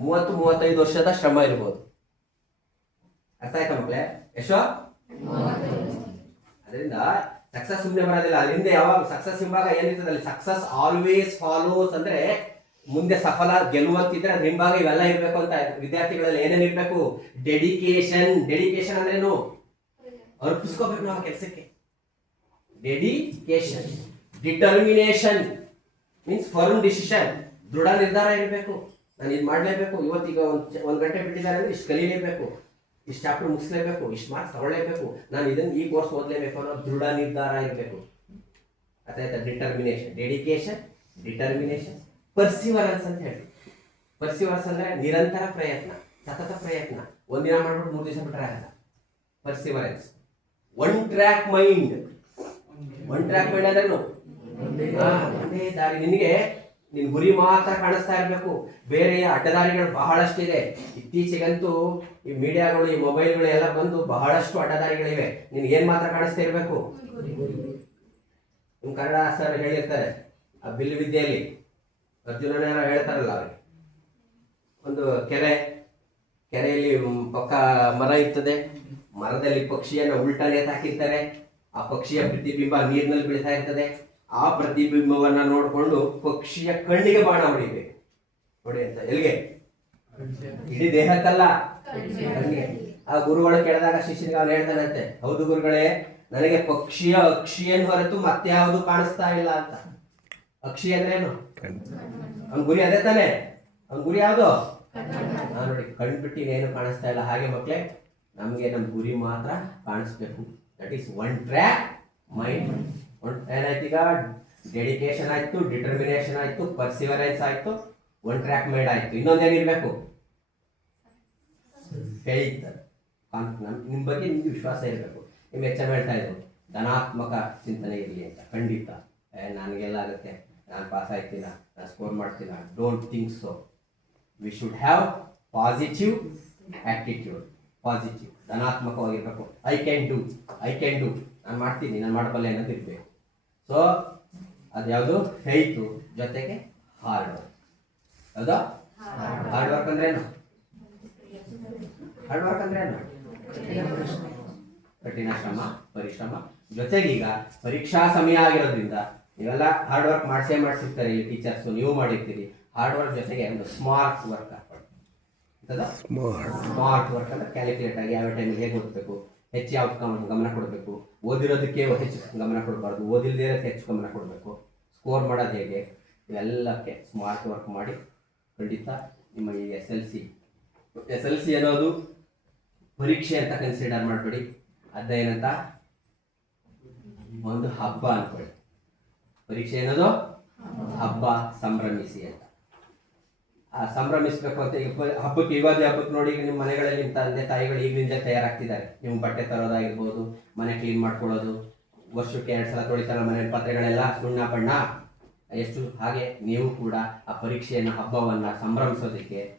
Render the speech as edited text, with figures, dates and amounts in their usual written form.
30-35 ವರ್ಷದ ಶ್ರಮ ಇರ್ಬೋದು. ಅರ್ಥ ಆಯ್ತಾ ಮಕ್ಕಳೇ? ಎಷ್ಟೋ ಅದರಿಂದ ಸಕ್ಸಸ್ ಸುಮ್ಮನೆ ಬರೋದಿಲ್ಲ. ಅದರಿಂದ ಯಾವಾಗ ಸಕ್ಸಸ್ ಎಂಬಾಗ ಏನಿರ್ತದೆ ಅಲ್ಲಿ ಸಕ್ಸಸ್ ಆಲ್ವೇಸ್ ಫಾಲೋಸ್ ಅಂದ್ರೆ ಮುಂದೆ ಸಫಲ ಗೆಲ್ಲುವಂತಿದ್ರೆ ಅದ್ರ ಹಿಂಭಾಗ ಇವೆಲ್ಲ ಇರಬೇಕು ಅಂತ. ವಿದ್ಯಾರ್ಥಿಗಳಲ್ಲಿ ಏನೇನು ಇರಬೇಕು? ಡೆಡಿಕೇಶನ್. ಡೆಡಿಕೇಶನ್ ಅಂದ್ರೇನು? ಅರ್ಪಿಸ್ಕೋಬೇಕು ನಾವು ಕೆಲಸಕ್ಕೆ. Dedication. Determination means firm decision. ದೃಢ ನಿರ್ಧಾರ ಇರಬೇಕು. ನಾನು ಇದು ಮಾಡಲೇಬೇಕು, ಇವತ್ತೀಗ ಒಂದು ಗಂಟೆ ಬಿಟ್ಟಿದ್ದಾರೆ ಅಂದ್ರೆ ಇಷ್ಟು ಕಲೀಲೇಬೇಕು, ಇಷ್ಟು ಚಾಪ್ಟರ್ ಮುಗಿಸ್ಲೇಬೇಕು, ಇಷ್ಟು ಮಾರ್ಕ್ಸ್ ತಗೊಳ್ಳೇಬೇಕು, ನಾನು ಇದನ್ನು ಈ ಕೋರ್ಸ್ ಓದಲೇಬೇಕು ಅನ್ನೋ ದೃಢ ನಿರ್ಧಾರ ಇರಬೇಕು. ಅರ್ಥಾಯ್ತಾ? ಡಿಟರ್ಮಿನೇಷನ್, ಡೆಡಿಕೇಶನ್, ಡಿಟರ್ಮಿನೇಷನ್, ಪರ್ಸಿವರೆನ್ಸ್ ಅಂತ ಹೇಳಿ. ಪರ್ಸಿವರೆನ್ಸ್ ಅಂದ್ರೆ ನಿರಂತರ ಪ್ರಯತ್ನ, ಸತತ ಪ್ರಯತ್ನ. ಒಂದಿನ ಮಾಡ್ಬಿಟ್ಟು 3 ದಿವಸ ಬಿಟ್ಟರೆ ಆಗಲ್ಲ. Perseverance. One track mind. One track mind ಅಂದ್ರೇನು? ಒಂದೇ ದಾರಿ. ನಿನಗೆ ನಿನ್ ಗುರಿ ಮಾತ್ರ ಕಾಣಿಸ್ತಾ ಇರಬೇಕು. ಬೇರೆ ಅಡ್ಡದಾರಿಗಳು ಬಹಳಷ್ಟಿದೆ. ಇತ್ತೀಚೆಗಂತೂ ಈ ಮೀಡಿಯಾಗಳು, ಈ ಮೊಬೈಲ್ಗಳು ಎಲ್ಲ ಬಂದು ಬಹಳಷ್ಟು ಅಡ್ಡದಾರಿಗಳಿವೆ. ನಿನ್ಗೆ ಏನ್ ಮಾತ್ರ ಕಾಣಿಸ್ತಾ ಇರಬೇಕು? ನಿಮ್ ಕನ್ನಡ ಸರ್ ಹೇಳಿರ್ತಾರೆ ಆ ಬಿಲ್ಲು ವಿದ್ಯೆಯಲ್ಲಿ, ಅರ್ಜುನನ ಹೇಳ್ತಾರಲ್ಲ ಅವ್ರಿಗೆ, ಒಂದು ಕೆರೆಯಲ್ಲಿ ಪಕ್ಕ ಮರ ಇರ್ತದೆ, ಮರದಲ್ಲಿ ಪಕ್ಷಿಯನ್ನು ಉಲ್ಟಾನೆ ಹಾಕಿರ್ತಾರೆ. ಆ ಪಕ್ಷಿಯ ಪ್ರತಿಬಿಂಬ ನೀರಿನಲ್ಲಿ ಬೀಳ್ತಾ ಇರ್ತದೆ. ಆ ಪ್ರತಿಬಿಂಬವನ್ನ ನೋಡಿಕೊಂಡು ಪಕ್ಷಿಯ ಕಣ್ಣಿಗೆ ಬಾಣ ಹೊಡಿಬೇಕು ನೋಡಿ ಅಂತ. ಎಲ್ಲಿಗೆ? ಇಡೀ ದೇಹಕ್ಕಲ್ಲ, ಕಣ್ಣಿಗೆ. ಆ ಗುರುಗಳು ಕೇಳಿದಾಗ ಶಿಷ್ಯನಿಗೆ ಅವನು ಹೇಳ್ತಾನಂತೆ, ಹೌದು ಗುರುಗಳೇ, ನನಗೆ ಅಕ್ಷಿಯನ್ನು ಹೊರತು ಮತ್ತೆ ಯಾವುದು ಕಾಣಿಸ್ತಾ ಇಲ್ಲ ಅಂತ. ಅಕ್ಷಿ ಅಂದ್ರೇನು? ಅವ್ನ ಗುರಿ ಅದೇ ತಾನೆ. ಅವ್ನ ಗುರಿ ಯಾವುದು? ನೋಡಿ, ಕಣ್ಬಿಟ್ಟು ಏನು ಕಾಣಿಸ್ತಾ ಇಲ್ಲ. ಹಾಗೆ ಮಕ್ಕಳೇ, ನಮ್ಗೆ ನಮ್ ಗುರಿ ಮಾತ್ರ ಕಾಣಿಸ್ಬೇಕು. That is one track mind. ಏನಾಯ್ತು ಈಗ? ಡೆಡಿಕೇಶನ್ ಆಯ್ತು, ಡಿಟರ್ಮಿನೇಷನ್ ಆಯ್ತು, ಪರ್ಸಿವರೆನ್ಸ್ ಆಯ್ತು, ಒನ್ ಟ್ರ್ಯಾಕ್ ಮೈಂಡ್ ಆಯ್ತು. ಇನ್ನೊಂದೇನಿರ್ಬೇಕು? ಫೇತ್. ನಿಮ್ ಬಗ್ಗೆ ನಿಮ್ಗೆ ವಿಶ್ವಾಸ ಇರಬೇಕು. ನಿಮ್ ಎಚ್.ಎಂ ಹೇಳ್ತಾ ಇದ್ರು ಧನಾತ್ಮಕ ಚಿಂತನೆ ಇರಲಿ ಅಂತ. ಖಂಡಿತ ನನಗೆಲ್ಲ ಆಗುತ್ತೆ, ನಾನು ಪಾಸ್ ಆಯ್ತಿಲ್ಲ, ನಾನು ಸ್ಕೋರ್ ಮಾಡ್ತಿಲ್ಲ. Don't think so. We should have positive attitude. Positive, ಧನಾತ್ಮಕವಾಗಿರ್ಬೇಕು. ಐ ಕ್ಯಾನ್ ಡೂ, ನಾನು ಮಾಡ್ತೀನಿ, ನಾನು ಮಾಡಬಲ್ಲೆ ಅನ್ನೋದು ಇರಬೇಕು. ಸೊ ಅದ್ಯಾವುದು? ಫೇತು ಜೊತೆಗೆ ಹಾರ್ಡ್ ವರ್ಕ್. ಹೌದಾ? ಹಾರ್ಡ್ ವರ್ಕ್ ಅಂದ್ರೆ ಏನು? ಹಾರ್ಡ್ ವರ್ಕ್ ಅಂದ್ರೆ ಏನು? ಕಠಿಣ ಶ್ರಮ, ಪರಿಶ್ರಮ. ಜೊತೆಗೆ ಈಗ ಪರೀಕ್ಷಾ ಸಮಯ ಆಗಿರೋದ್ರಿಂದ ನೀವೆಲ್ಲ ಹಾರ್ಡ್ ವರ್ಕ್ ಮಾಡಿಸಿರ್ತಾರೆ ಈ ಟೀಚರ್ಸ್, ನೀವು ಮಾಡಿರ್ತೀರಿ. ಹಾರ್ಡ್ ವರ್ಕ್ ಜೊತೆಗೆ ಒಂದು ಸ್ಮಾರ್ಟ್ ವರ್ಕ್ ಹಾಕೊಳ್ಳಿ. ಸ್ಮಾರ್ಟ್ ವರ್ಕ್ ಅಂದ್ರೆ ಕ್ಯಾಲ್ಕುಲೇಟ್ ಆಗಿ ಯಾವ ಟೈಮಿಗೆ ಹೇಗೆ ಓದಬೇಕು, ಹೆಚ್ಚು ಯಾವ ಗಮನ ಕೊಡಬೇಕು, ಓದಿರೋದಕ್ಕೆ ಹೆಚ್ಚು ಗಮನ ಕೊಡಬಾರ್ದು, ಓದಿಲ್ಲದೆ ಹೆಚ್ಚು ಗಮನ ಕೊಡಬೇಕು, ಸ್ಕೋರ್ ಮಾಡೋದು ಹೇಗೆ, ಇವೆಲ್ಲಕ್ಕೆ ಸ್ಮಾರ್ಟ್ ವರ್ಕ್ ಮಾಡಿ. ಖಂಡಿತ ನಿಮ್ಮ ಈ ಎಸ್ ಎಲ್ ಸಿ ಅನ್ನೋದು ಪರೀಕ್ಷೆ ಅಂತ ಕನ್ಸಿಡರ್ ಮಾಡಬೇಡಿ. ಅದೇನಂತ ಒಂದು ಹಬ್ಬ ಅನ್ಕೊಳ್ಳಿ. ಪರೀಕ್ಷೆ ಅನ್ನೋದು ಹಬ್ಬ, ಸಂಭ್ರಮಿಸಿ ಅಂತ. ಆ ಸಂಭ್ರಮಿಸ್ಬೇಕು ಅಂತ. ಈಗ ಹಬ್ಬಕ್ಕೆ, ಯುಗಾದಿ ಹಬ್ಬಕ್ಕೆ ನೋಡಿ, ನಿಮ್ಮ ಮನೆಗಳಲ್ಲಿ ನಿಮ್ಮ ತಂದೆ ತಾಯಿಗಳು ಈಗಲಿಂದ ತಯಾರಾಗ್ತಿದ್ದಾರೆ. ನಿಮ್ಮ ಬಟ್ಟೆ ತರೋದಾಗಿರ್ಬೋದು, ಮನೆ ಕ್ಲೀನ್ ಮಾಡ್ಕೊಳ್ಳೋದು, ವರ್ಷಕ್ಕೆ 2 ಸಲ ತೊಳಿತಾರ ಮನೆ ಪಾತ್ರೆಗಳೆಲ್ಲ, ಸುಣ್ಣ ಬಣ್ಣ ಎಷ್ಟು. ಹಾಗೆ ನೀವು ಕೂಡ ಆ ಪರೀಕ್ಷೆಯನ್ನು, ಹಬ್ಬವನ್ನು ಸಂಭ್ರಮಿಸೋದಕ್ಕೆ